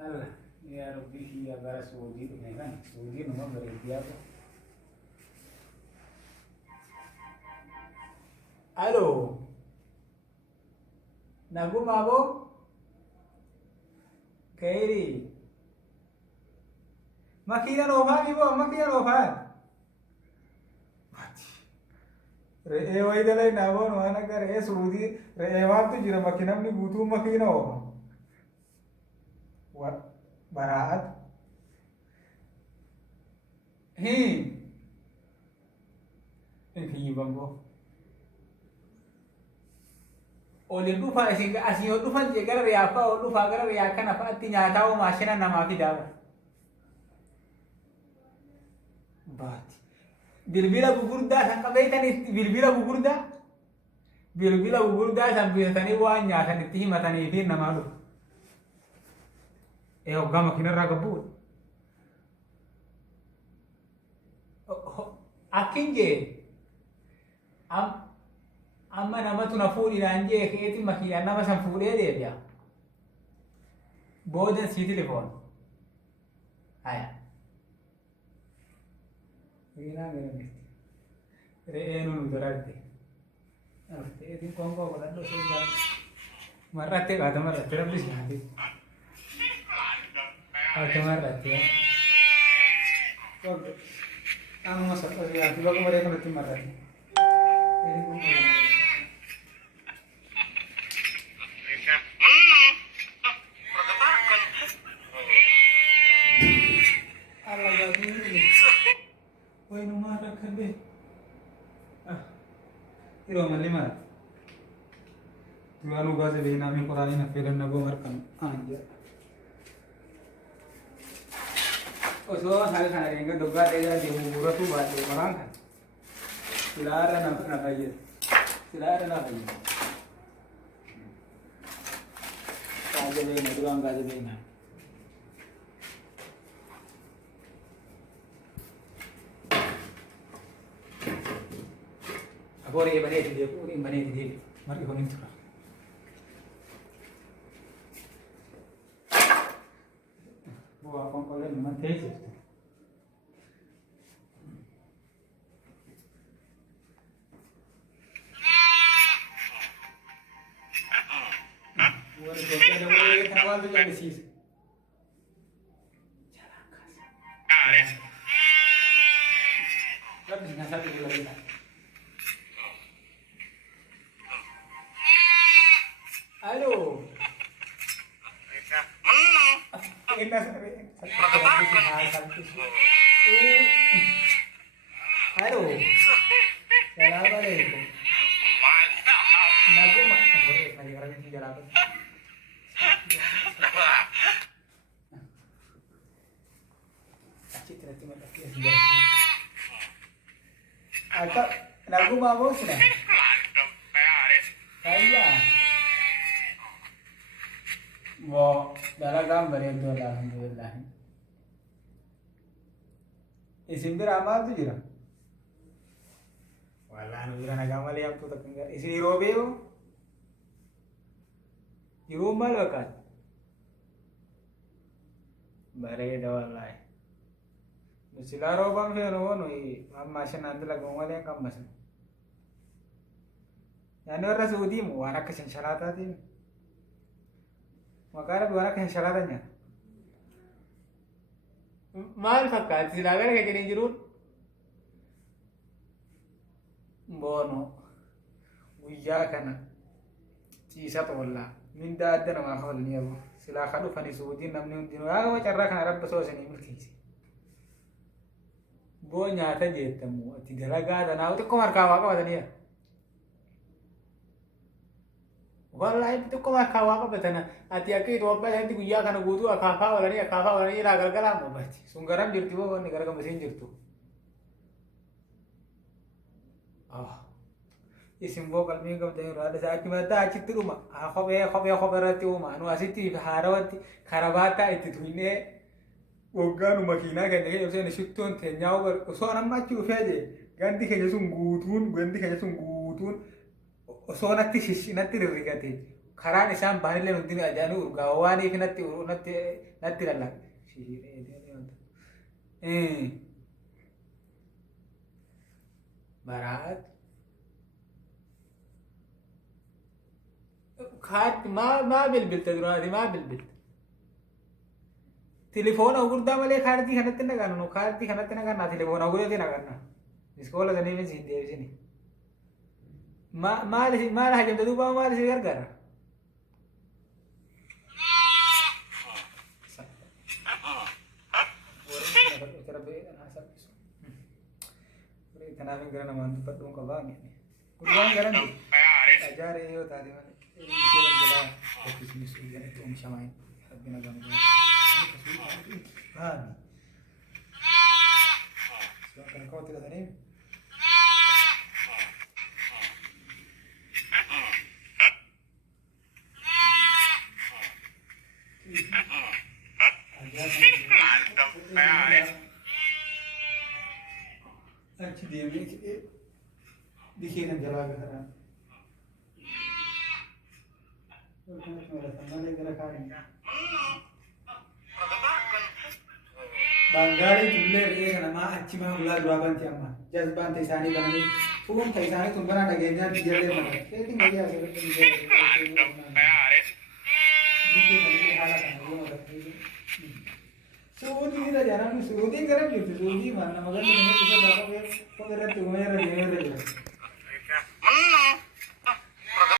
الله يا ربي هي غير سعودي كمان سعودي نما بريديا الو نقوم ابو كيري مكينا نوفا بيبو مكينا نوفا رئي ويدلي نابون وانا كرئي سعودي رئي وابتو جرى مكينا مني بوتو مكينا نوفا براءت هي إنكي بانغو oleh dufa sehingga asio dufa jegar riafa o dufa gar riakan apa artinya tahu masina nama tidak bat bilbila gugurda sangka baitan bilbila gugurda sampai tani wanya tani tihima tani fir nama lu ogama kina ragabut akinje amma nama tu nafuri nanje keti makia nama samfuri deh dia boden si telepon ayah ini nama ni enu dorate itu kongko kalau tu sudah marate kata marate terus nanti marate oke anu masuk ya tiba kemarin kalau tu marate ini kongko Woi nomor rakan deh. Iro malima. Tuan uga se bina mi Quran na filan na gomar kan anja. Oso sare sare enga doga dega de mura tu ba de orang kan. Silara na kaya. Silara na kaya. Kaje be na duang kaje be na. Agora ये बने थे पूरी बने थे मर होने थोड़ा वो अपन को ले मन थे से वो जो क्या वो ये खवाल तो जाने चीज चला अरे कब नशा पे लगा Halo. Halo. Assalamualaikum. Nagu mak boleh tadi orang ini jalan. Acik terus cuma tak kira. Agak nagu mau sudah. Kaya. Wo dalagam beredor alhamdulillah. Isim beramal tu jira. Wala nujira nagamal ya tu tak enggak. Isi robeo. Yumal wakat. Bereda wallahi. Nusila robang fe no no I amma shan andla gomal ya kam masan. Yani orang Saudi mu anak kesin syarata tin. Makanya dua anak yang syaratannya. Mal fakat silakan kayak gini jerut. Bono. Wija kana. Cisa tolla. Minda ada nama kau ni aku. Silakan lu fani Saudi namanya dino. Aku cara kan Arab besar sini milki. Bo nyata je temu. Tidak laga dan aku tu kau markawa kau ada ni ya. Wallahi itu kau markawa kau betana. Ati aku itu apa yang diguya karena gudu akafa wala ni ragal kalam mo baci. Sunggaran jirtu bo negara ka mesin jirtu. Isim bo kalmi ka tayo rada sa aki mata aci rumah. Khobe rati uma. Anu asiti harawati karabata itu tuine. Woganu makina kan dege yose ne shutton te nyaw so anam maci ufeje. Ganti kaya sungutun. So nakti shishi nakti rigati. karaan isaan baanillee nuti ajaa'anii urgaa waanii fi natti lallaabe. Baraat kaatti maa bilbilta duraati maa bilbilta. Telefoona gurguddaa malee kaartii kanatti naqannu kaartii kanatti naqannaa telefoona gurguddaa naqannaa. Iskoola sanii miti hin deebisini. Maal hajamta duuba maal si gargaara? Kanaaf hin gara namaan dubbadhuun qabaa miidhe. Gurguraan garan ajaaree yoo taate malee. Seera jalaa ofiisni suuyyanitti oomishamaa hin rabbina gammadu. Haami. Suuraa kana kawwatti gatanii. Achi deemee dikeenan jalaa gaharaa. Banggaari tullee re'ee kana maa achi maa gulaa duraa banti amma jazbaan ta'e isaanii bananii fuun ta'e isaanii tun banaa dhageenyaa biyyalee mana keetiin gadi asirratti suudii irra jedhamu suudii gara jirtu suudii maan nama gadi nama irratti uumeera deemeera jira.